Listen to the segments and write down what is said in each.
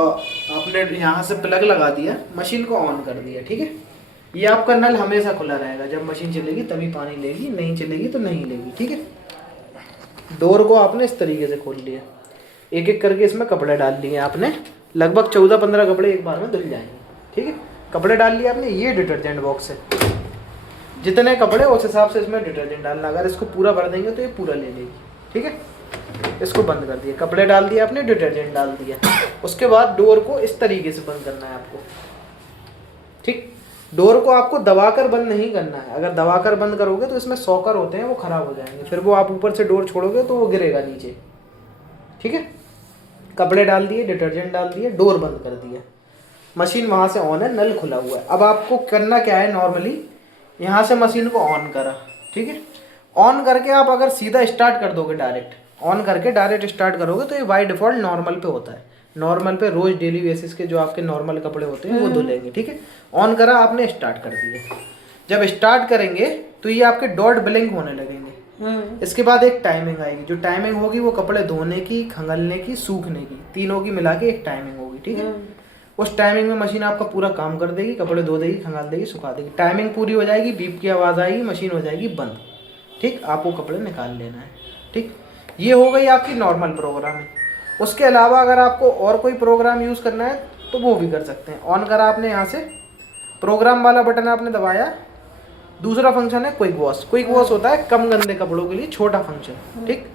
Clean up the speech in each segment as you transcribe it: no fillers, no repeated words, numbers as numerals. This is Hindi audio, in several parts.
आपने यहाँ से प्लग लगा दिया, मशीन को ऑन कर दिया, ठीक है। ये आपका नल हमेशा खुला रहेगा, जब मशीन चलेगी तभी पानी लेगी, नहीं चलेगी तो नहीं लेगी, ठीक है। डोर को आपने इस तरीके से खोल लिया, एक एक करके इसमें कपड़े डाल लिए आपने, लगभग 14-15 कपड़े एक बार में धुल जाएंगे, ठीक है। कपड़े डाल लिए आपने, ये डिटर्जेंट बॉक्स है, जितने कपड़े उस हिसाब से इसमें डिटर्जेंट डालना, अगर इसको पूरा भर देंगे तो ये पूरा ले लेगी, ठीक है। इसको बंद कर दिया, कपड़े डाल दिए आपने, डिटर्जेंट डाल दिया। उसके बाद डोर को इस तरीके से बंद करना है आपको, ठीक। डोर को आपको दबाकर बंद नहीं करना है, अगर दबाकर बंद करोगे तो इसमें सॉकर होते हैं वो खराब हो जाएंगे, फिर वो आप ऊपर से डोर छोड़ोगे तो वो गिरेगा नीचे, ठीक है। कपड़े डाल दिए, डिटर्जेंट डाल दिए, डोर बंद कर दिया, मशीन वहाँ से ऑन है, नल खुला हुआ है। अब आपको करना क्या है, नॉर्मली यहाँ से मशीन को ऑन करा, ठीक है। ऑन करके आप अगर सीधा स्टार्ट कर दोगे, डायरेक्ट ऑन करके डायरेक्ट स्टार्ट करोगे तो ये बाय डिफ़ॉल्ट नॉर्मल पे होता है, नॉर्मल पे रोज़ डेली बेसिस के जो आपके नॉर्मल कपड़े होते हैं वो धुलेंगे, ठीक है। ऑन करा आपने, स्टार्ट कर दिया। जब स्टार्ट करेंगे तो ये आपके डॉट ब्लिंक होने लगेंगे। इसके बाद एक टाइमिंग आएगी, जो टाइमिंग होगी वो कपड़े धोने की, खंगलने की, सूखने की, तीनों की मिला के एक टाइमिंग होगी, ठीक है। उस टाइमिंग में मशीन आपका पूरा काम कर देगी, कपड़े धो देगी, खंगाल देगी, सुखा देगी। टाइमिंग पूरी हो जाएगी, बीप की आवाज़ आएगी, मशीन हो जाएगी बंद, ठीक। आपको कपड़े निकाल लेना है, ठीक। ये हो गई आपकी नॉर्मल प्रोग्रामिंग। उसके अलावा अगर आपको और कोई प्रोग्राम यूज़ करना है तो वो भी कर सकते हैं। ऑन करा आपने, यहाँ से प्रोग्राम वाला बटन आपने दबाया। दूसरा फंक्शन है क्विक वॉश। क्विक वॉश होता है कम गंदे कपड़ों के लिए, छोटा फंक्शन, ठीक।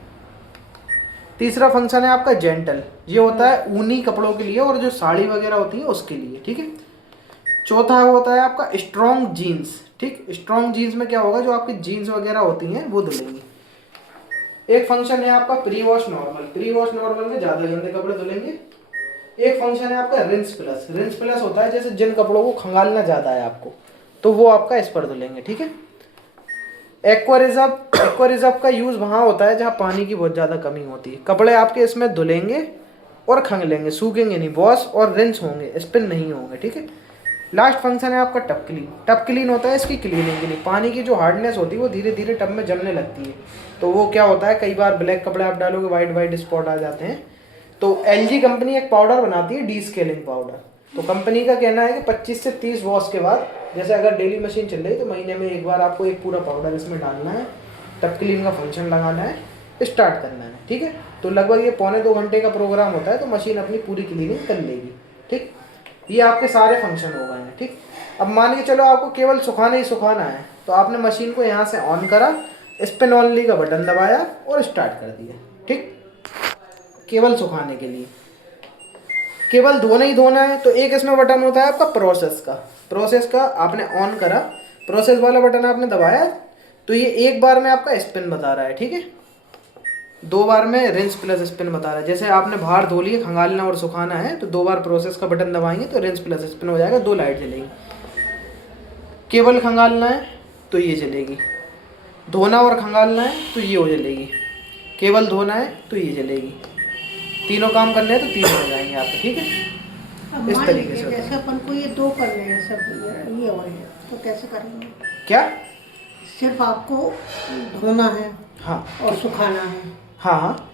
तीसरा फंक्शन है आपका जेंटल, ये होता है ऊनी कपड़ों के लिए और जो साड़ी वगैरह होती है उसके लिए, ठीक है। चौथा होता है आपका स्ट्रॉन्ग जीन्स, ठीक। स्ट्रॉन्ग जीन्स में क्या होगा, जो आपकी जीन्स वगैरह होती हैं वो धुलेंगी। एक फंक्शन है आपका pre wash normal. Pre wash normal में ज़्यादा गंदे कपड़े धुलेंगे। एक फंक्शन है आपका रिंस प्लस। रिंस प्लस होता है जैसे जिन कपड़ों को खंगालना ज़्यादा है आपको, तो वो आपका इस पर धुलेंगे, ठीक है। एक्वा रिजर्व का यूज़ वहाँ होता है जहाँ पानी की बहुत ज़्यादा कमी होती है। कपड़े आपके इसमें धुलेंगे और खंगलेंगे, सूखेंगे नहीं, वॉश और रिंस होंगे, स्पिन नहीं होंगे, ठीक है। लास्ट फंक्शन है आपका टब क्लीन। टब क्लीन होता है इसकी क्लीनिंग के लिए। पानी की जो हार्डनेस होती है वो धीरे धीरे टब में जमने लगती है, तो वो क्या होता है, कई बार ब्लैक कपड़े आप डालोगे, वाइट स्पॉट आ जाते हैं। तो एलजी कंपनी एक पाउडर बनाती है, डी स्केलिंग पाउडर। तो कंपनी का कहना है कि 25 से 30 वॉश के बाद, जैसे अगर डेली मशीन चल रही है तो महीने में एक बार आपको एक पूरा पाउडर इसमें डालना है, टब क्लीन का फंक्शन लगाना है, स्टार्ट करना है, ठीक है। तो लगभग ये 1.25 घंटे का प्रोग्राम होता है, तो मशीन अपनी पूरी क्लीनिंग कर लेगी, ठीक। ये आपके सारे फंक्शन हो गए हैं, ठीक। अब मान के चलो आपको केवल सुखाना ही सुखाना है, तो आपने मशीन को यहाँ से ऑन करा, स्पिन ऑनली का बटन दबाया और स्टार्ट कर दिया, ठीक। केवल सुखाने के लिए, केवल धोना ही धोना है तो एक इसमें बटन होता है आपका प्रोसेस का आपने ऑन करा, प्रोसेस वाला बटन आपने दबाया तो ये एक बार में आपका स्पिन बता रहा है, ठीक है। 2 बार में रिंस प्लस स्पिन बता रहा है। जैसे आपने बाहर धो लिए, खंगालना और सुखाना है तो 2 बार प्रोसेस का बटन दबाएंगे तो रिंस प्लस स्पिन हो जाएगा, 2 लाइट जलेगी। केवल खंगालना है तो ये जलेगी, धोना और खंगालना है तो ये हो जलेगी, केवल धोना है तो ये जलेगी। तीनों काम करने हैं तो तीनों हो जाएंगे आपके, ठीक है। इस तरीके से जैसे अपन को ये 2 करने हैं सब, ये और है तो कैसे करेंगे? क्या सिर्फ आपको धोना है, हाँ और सुखाना है? हाँ।